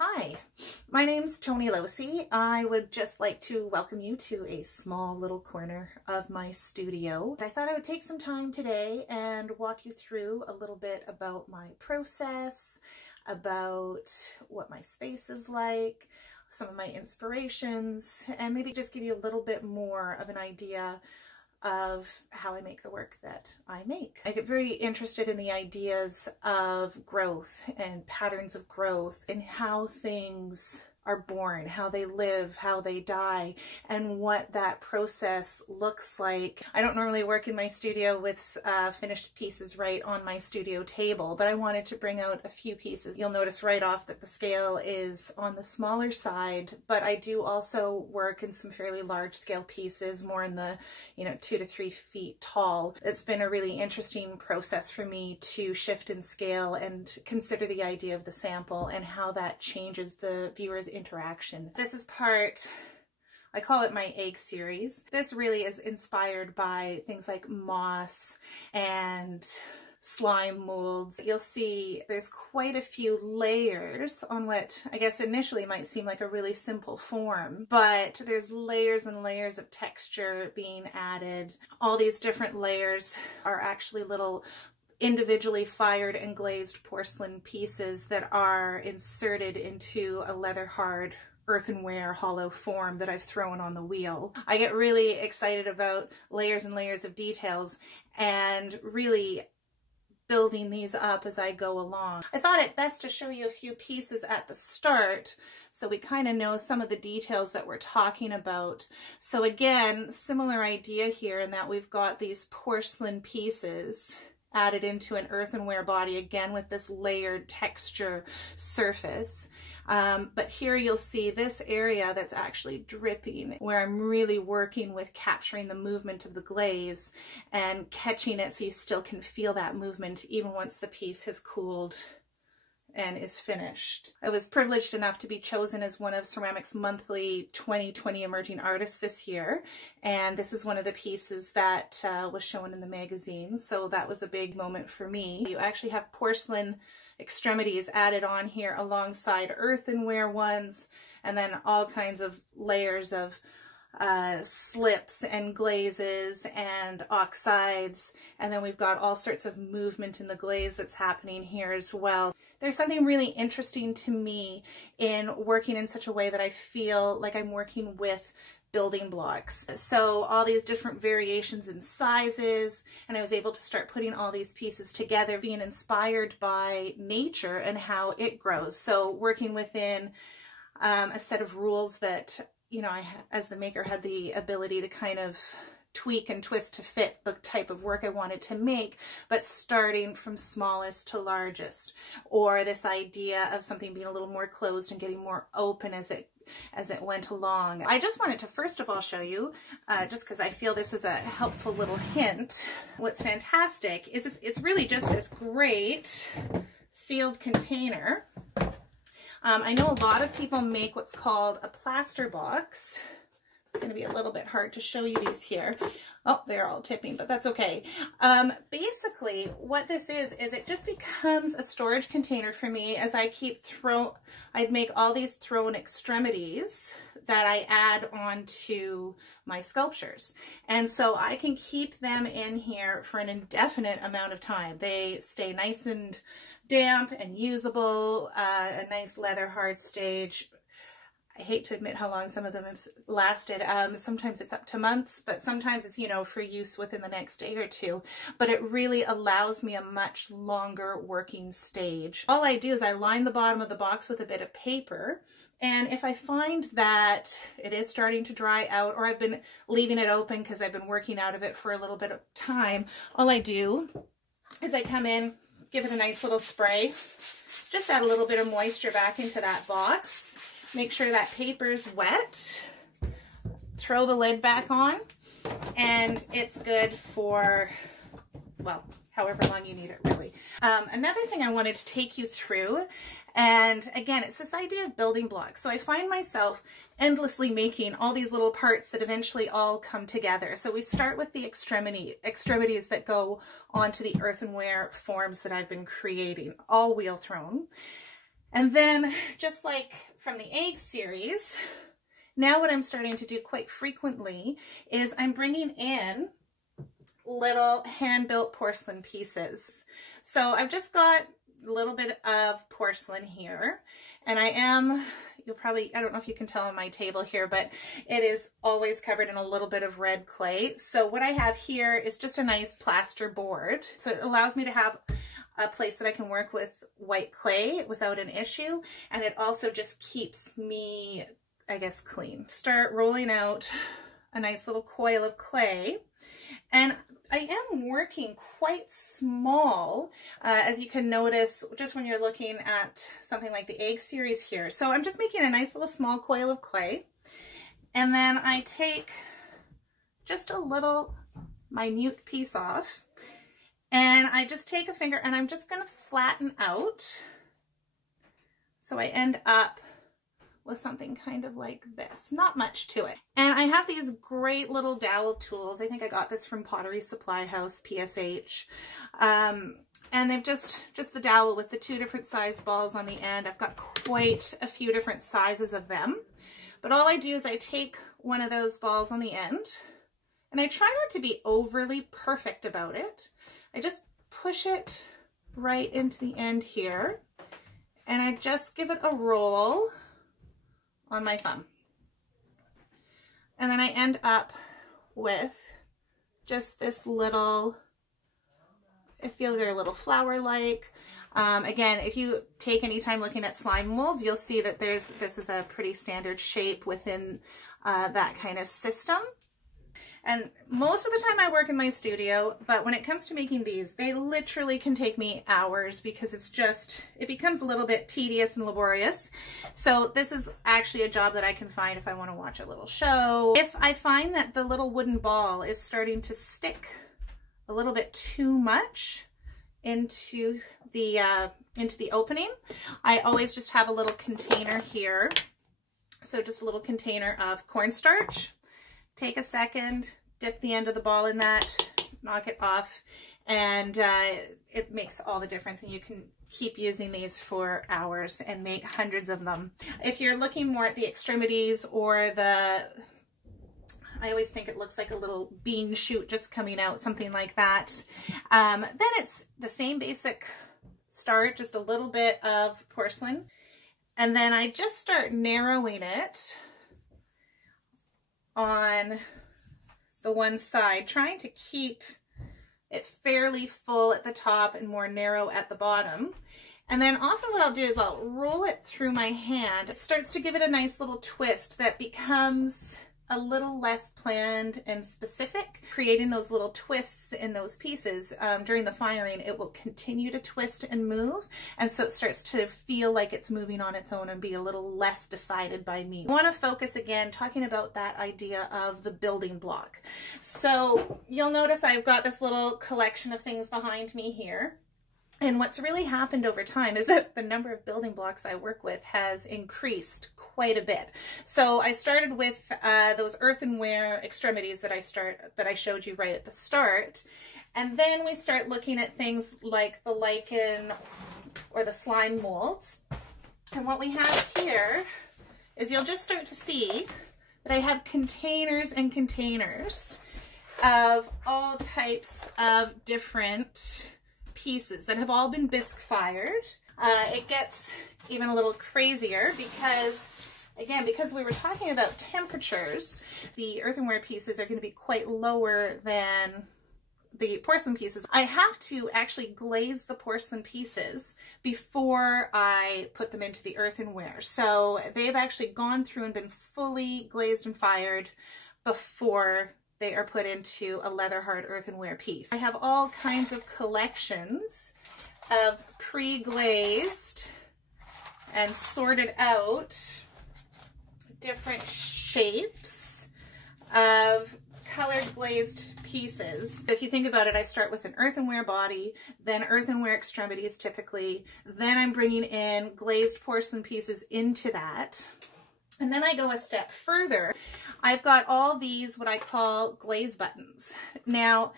Hi, my name's Toni Losey. I would just like to welcome you to a small little corner of my studio. I thought I would take some time today and walk you through a little bit about my process, about what my space is like, some of my inspirations, and maybe just give you a little bit more of an idea of how I make the work that I make. I get very interested in the ideas of growth and patterns of growth and how things are born, how they live, how they die, and what that process looks like. I don't normally work in my studio with finished pieces right on my studio table, but I wanted to bring out a few pieces. You'll notice right off that the scale is on the smaller side, but I do also work in some fairly large scale pieces, more in the 2 to 3 feet tall. It's been a really interesting process for me to shift in scale and consider the idea of the sample and how that changes the viewer's interaction. This is part, I call it my egg series. This really is inspired by things like moss and slime molds. You'll see there's quite a few layers on what I guess initially might seem like a really simple form, but there's layers and layers of texture being added. All these different layers are actually little individually fired and glazed porcelain pieces that are inserted into a leather hard earthenware hollow form that I've thrown on the wheel. I get really excited about layers and layers of details and really building these up as I go along. I thought it best to show you a few pieces at the start so we kind of know some of the details that we're talking about. So again, similar idea here in that we've got these porcelain pieces added into an earthenware body, again with this layered texture surface. But here you'll see this area that's actually dripping, where I'm really working with capturing the movement of the glaze and catching it so you still can feel that movement even once the piece has cooled and is finished. I was privileged enough to be chosen as one of Ceramic's monthly 2020 Emerging Artists this year, and this is one of the pieces that was shown in the magazine, so that was a big moment for me. You actually have porcelain extremities added on here alongside earthenware ones, and then all kinds of layers of slips and glazes and oxides, and then we've got all sorts of movement in the glaze that's happening here as well. There's something really interesting to me in working in such a way that I feel like I'm working with building blocks. So all these different variations in sizes, and I was able to start putting all these pieces together, being inspired by nature and how it grows. So working within a set of rules that I, as the maker, had the ability to kind of tweak and twist to fit the type of work I wanted to make, but starting from smallest to largest, or this idea of something being a little more closed and getting more open as it went along. I just wanted to first of all show you, just because I feel this is a helpful little hint, what's fantastic is it's really just this great sealed container. I know a lot of people make what's called a plaster box. It's going to be a little bit hard to show you these here. Oh, they're all tipping, but that's okay. Basically, what this is it just becomes a storage container for me as I keep I'd make all these thrown extremities that I add onto my sculptures. And so I can keep them in here for an indefinite amount of time. They stay nice and damp and usable, a nice leather hard stage. I hate to admit how long some of them have lasted. Sometimes it's up to months, but sometimes it's, for use within the next day or two. But it really allows me a much longer working stage. All I do is I line the bottom of the box with a bit of paper. And if I find that it is starting to dry out, or I've been leaving it open because I've been working out of it for a little bit of time, all I do is I come in, give it a nice little spray, just add a little bit of moisture back into that box. Make sure that paper's wet, throw the lid back on, and it's good for, well, however long you need it, really. Another thing I wanted to take you through, and again, it's this idea of building blocks. So I find myself endlessly making all these little parts that eventually all come together. So we start with the extremities that go onto the earthenware forms that I've been creating, all wheel thrown. And then just like from the egg series, now what I'm starting to do quite frequently is I'm bringing in little hand-built porcelain pieces. So I've just got a little bit of porcelain here, and you'll probably, I don't know if you can tell on my table here, but it is always covered in a little bit of red clay. So what I have here is just a nice plaster board. So it allows me to have a place that I can work with white clay without an issue. And it also just keeps me, I guess, clean. Start rolling out a nice little coil of clay. And I am working quite small, as you can notice just when you're looking at something like the egg series here. So I'm just making a nice little small coil of clay. And then I take just a little minute piece off, and I just take a finger and I'm just going to flatten out. So I end up with something kind of like this, not much to it. And I have these great little dowel tools. I think I got this from Pottery Supply House, PSH. And they've just the dowel with the 2 different size balls on the end. I've got quite a few different sizes of them. But all I do is I take one of those balls on the end, and I try not to be overly perfect about it. I just push it right into the end here, and I just give it a roll on my thumb. And then I end up with just this little, I feel they're a little flower-like. Again, if you take any time looking at slime molds, you'll see that this is a pretty standard shape within that kind of system. And most of the time I work in my studio, but when it comes to making these, they literally can take me hours because it becomes a little bit tedious and laborious. So this is actually a job that I can find if I want to watch a little show. If I find that the little wooden ball is starting to stick a little bit too much into the opening, I always just have a little container here. So just a little container of cornstarch. Take a second, dip the end of the ball in that, knock it off, and it makes all the difference, and you can keep using these for hours and make hundreds of them. If you're looking more at the extremities or I always think it looks like a little bean shoot just coming out, something like that, then it's the same basic start, just a little bit of porcelain, and then I just start narrowing it on the one side, trying to keep it fairly full at the top and more narrow at the bottom. And then often what I'll do is I'll roll it through my hand. It starts to give it a nice little twist that becomes a little less planned and specific, creating those little twists in those pieces. During the firing, it will continue to twist and move, and so it starts to feel like it's moving on its own and be a little less decided by me. I want to focus again talking about that idea of the building block. So you'll notice I've got this little collection of things behind me here. And what's really happened over time is that the number of building blocks I work with has increased quite a bit. So I started with those earthenware extremities that I showed you right at the start. And then we start looking at things like the lichen or the slime molds. And what we have here is you'll just start to see that I have containers and containers of all types of different pieces that have all been bisque fired. It gets even a little crazier because, again, because we were talking about temperatures, the earthenware pieces are going to be quite lower than the porcelain pieces. I have to actually glaze the porcelain pieces before I put them into the earthenware. So they've actually gone through and been fully glazed and fired before they are put into a leather hard earthenware piece. I have all kinds of collections of pre-glazed and sorted out different shapes of colored glazed pieces. If you think about it, I start with an earthenware body, then earthenware extremities typically, then I'm bringing in glazed porcelain pieces into that. And then I go a step further. I've got all these, what I call glaze buttons. Now,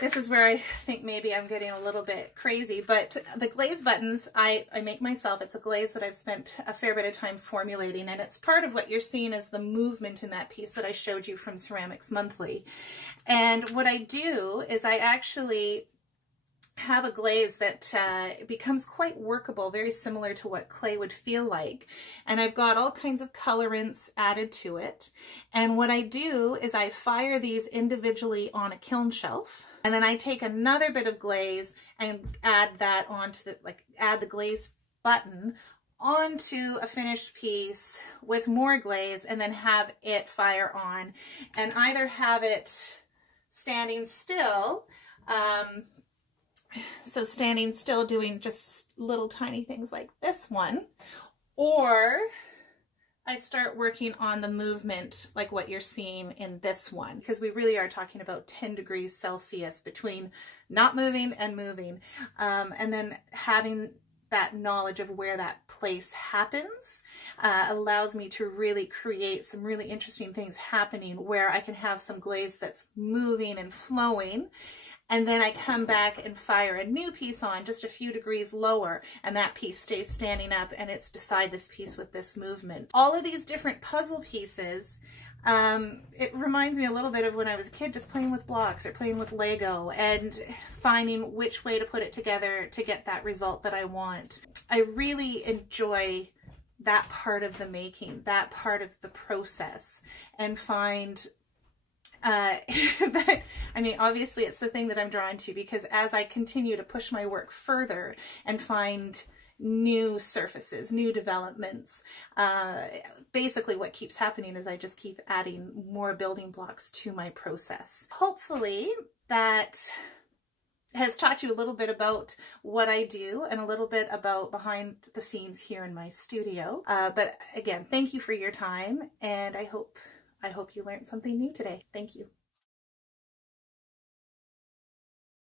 This is where I think maybe I'm getting a little bit crazy, but the glaze buttons I make myself. It's a glaze that I've spent a fair bit of time formulating, and it's part of what you're seeing as the movement in that piece that I showed you from Ceramics Monthly. And what I do is I actually have a glaze that becomes quite workable, very similar to what clay would feel like. And I've got all kinds of colorants added to it. And what I do is I fire these individually on a kiln shelf. And then I take another bit of glaze and add that onto the, add the glaze button onto a finished piece with more glaze, and then have it fire on, and either have it standing still, so standing still doing just little tiny things like this one, or I start working on the movement like what you're seeing in this one, because we really are talking about 10 degrees Celsius between not moving and moving. And then having that knowledge of where that place happens allows me to really create some really interesting things happening, where I can have some glaze that's moving and flowing, and then I come back and fire a new piece on just a few degrees lower, and that piece stays standing up and it's beside this piece with this movement. All of these different puzzle pieces, it reminds me a little bit of when I was a kid, just playing with blocks or playing with Lego and finding which way to put it together to get that result that I want. I really enjoy that part of the making, that part of the process, and find that, I mean, obviously it's the thing that I'm drawn to, because as I continue to push my work further and find new surfaces, new developments, basically what keeps happening is I just keep adding more building blocks to my process. Hopefully that has taught you a little bit about what I do and a little bit about behind the scenes here in my studio. But again, thank you for your time, and I hope you learned something new today. Thank you.